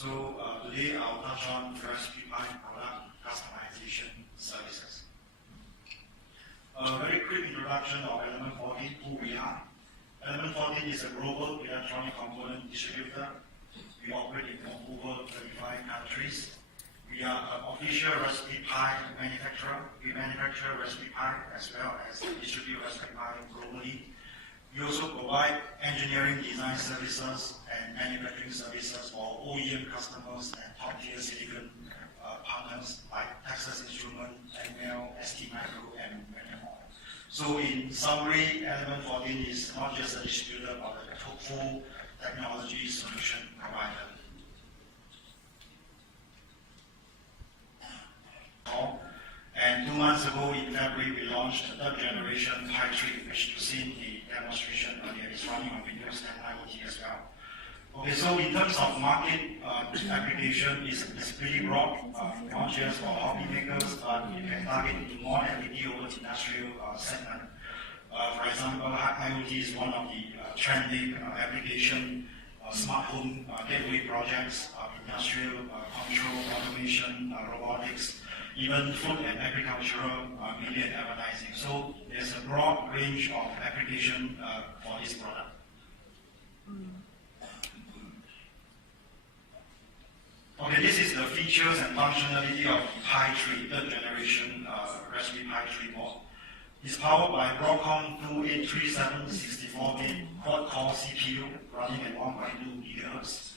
Today I'll touch on Raspberry Pi product customization services. A very quick introduction of Element 14, who we are. Element 14 is a global electronic component distributor. We operate in over 35 countries. We are an official Raspberry Pi manufacturer. We manufacture Raspberry Pi as well as distribute Raspberry Pi globally. We also provide engineering design services and manufacturing services for OEM customers and top-tier silicon partners like Texas Instruments, AML, STMicro, and many more. So in summary, Element 14 is not just a distributor, but a full technology solution provider. And 2 months ago in February, we launched the third generation Pi 3, which you've seen the demonstration earlier. It's running on Windows 10 IoT as well. Okay, so in terms of market application, it's pretty broad, not just for hobby makers, but you can target into more LED over industrial segment. For example, IoT is one of the trending application, smart home gateway projects, industrial control, automation, robotics, even food and agricultural media and advertising. So there's a broad range of application for this product. Okay, this is the features and functionality of Pi 3, third generation Raspberry Pi 3 board. It's powered by Broadcom 2837 64-bit quad-core CPU running at 1.2 GHz.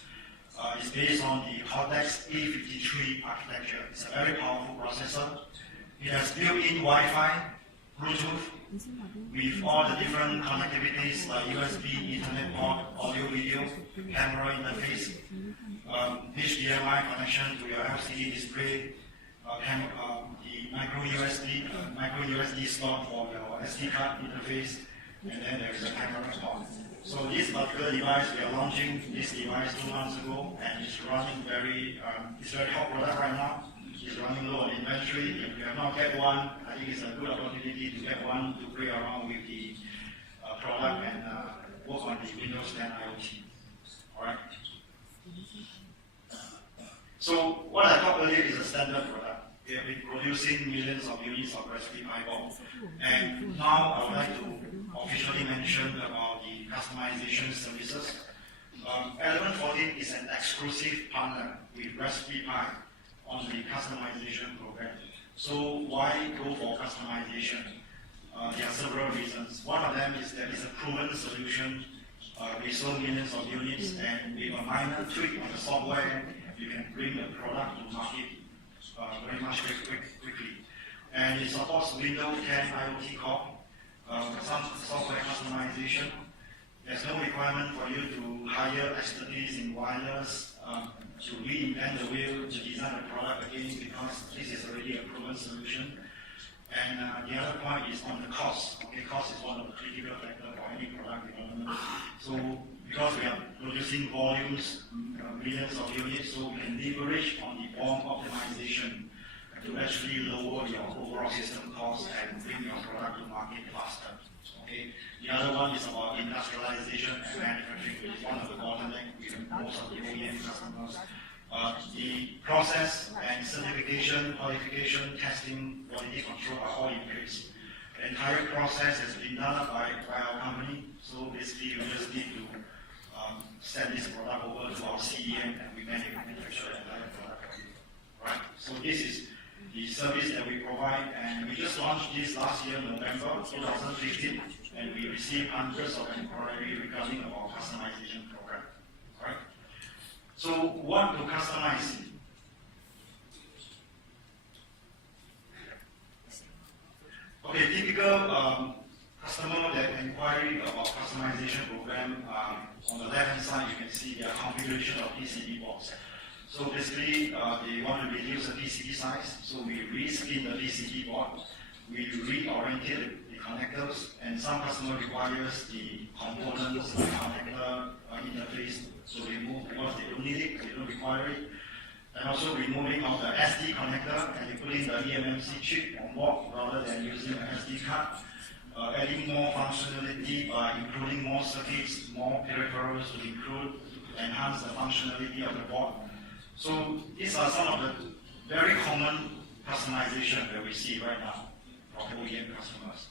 It's based on the Cortex A53 architecture. It's a very powerful processor. It has built-in Wi-Fi, Bluetooth, with all the different connectivities like USB, Ethernet port, audio, video, camera interface, HDMI connection to your LCD display, the micro USB slot for your SD card interface, and then there is a camera port. So this particular device, we are launching this device 2 months ago, and it's running it's very hot product right now. It's running low on inventory. If you have not get one, I think it's a good opportunity to get one to play around with the product and work on the Windows 10 IoT. Alright? So what I talked earlier is a standard product. We have been producing millions of units of Raspberry Pi board. And now I would like to officially mention about the customization services. Element 14 is an exclusive partner with Raspberry Pi on the customization program. So why go for customization? There are several reasons. One of them is that it's a proven solution. We sold millions of units, and with a minor tweak on the software, you can bring the product to market very much quickly. And it supports Windows 10 IoT Core, some software customization. There's no requirement for you to hire expertise in wireless to reinvent the wheel to design the product again, because this is already a proven solution. And the other point is on the cost. Okay, cost is one of the critical factors for any product development. So because we are producing volumes, millions of units, so we can leverage on the BOM optimization to actually lower your overall system cost and bring your product to market faster. Okay. The other one is about industrialization and manufacturing, which is one of the bottlenecks with most of the OEM customers. The process and certification, qualification, testing, quality control are all in place. The entire process has been done by our company, so basically you just need to send this product over to our CEM and we manufacture the entire product. Right? So this is the service that we provide, and we just launched this last year, November 2015, and we received hundreds of inquiries regarding our customization program. Right? So what to customize? Okay, typical customer that inquiry about customization program, on the left-hand side you can see the configuration of PCB boards. So basically, they want to reduce the PCB size, so we reskin the PCB board, we reoriented the connectors, and some customer requires the components, the connector interface, so we remove because they don't need it, they don't require it. And also removing of the SD connector and putting the eMMC chip on board rather than using an SD card. Adding more functionality by including more circuits, more peripherals to enhance the functionality of the board. So these are some of the very common customization that we see right now from OEM customers.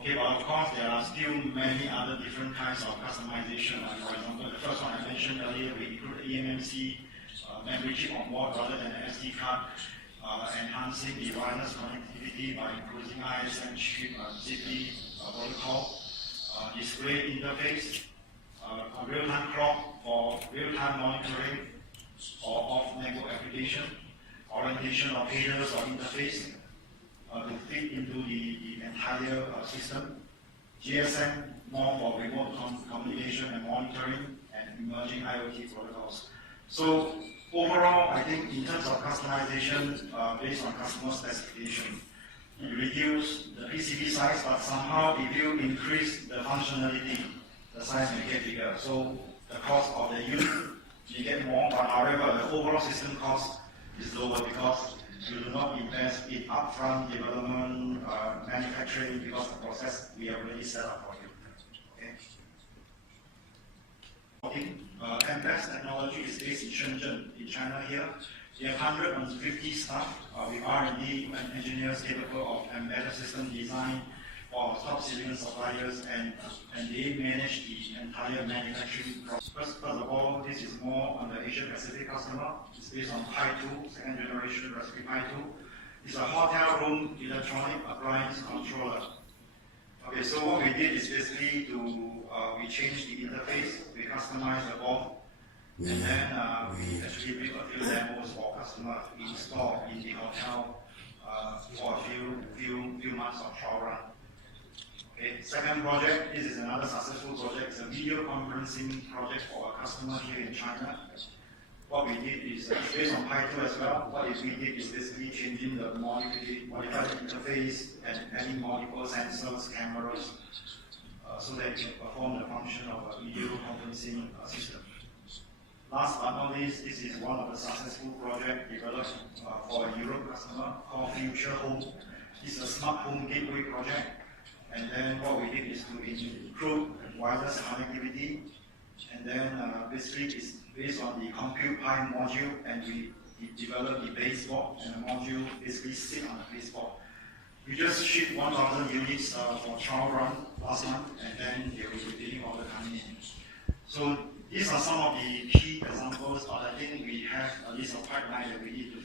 Okay, but of course there are still many other different kinds of customization. For example, the first one I mentioned earlier, we include eMMC memory chip on board rather than an SD card, enhancing the wireless connectivity by including ISM chip, ZigBee protocol, display interface, a real-time clock for real-time monitoring or off-network application, orientation of headers or interface to fit into the entire system, GSM more for remote communication and monitoring, and emerging IoT protocols. So overall, I think in terms of customization based on customer specification, you reduce the PCB size, but somehow if you increase the functionality, the size may get bigger. So the cost of the unit may get more, but however, the overall system cost is lower because you do not invest in upfront development, manufacturing, because the process we have already set up for you. Okay. MBES technology is based in Shenzhen, in China here. We have 150 staff with R&D and engineers capable of embedded system design for top silicon suppliers, and they manage the entire manufacturing process. First of all, this is more on the Asia Pacific customer. It's based on Pi 2, second generation Raspberry Pi 2. It's a hotel room electronic appliance controller. Okay, so what we did is basically we changed the interface, we customized the board, and then we actually built a few demos for customers to install in the hotel for a few months of trial run. Okay, second project, this is another successful project. It's a video conferencing project for a customer here in China. What we did is based on Pi 2 as well. What we did is basically changing the modified interface and adding multiple sensors, cameras, so that it can perform the function of a video conferencing system. Last but not least, this is one of the successful projects developed for a Europe customer called Future Home. It's a smart home gateway project. And then what we did is to include wireless connectivity, and then basically it's based on the Compute Pi module, and we developed the baseboard, and the module basically sit on the baseboard. We just shipped 1,000 units for trial run last month, and then there will be daily order coming in. So these are some of the key examples, but I think we have a list of pipeline that we need to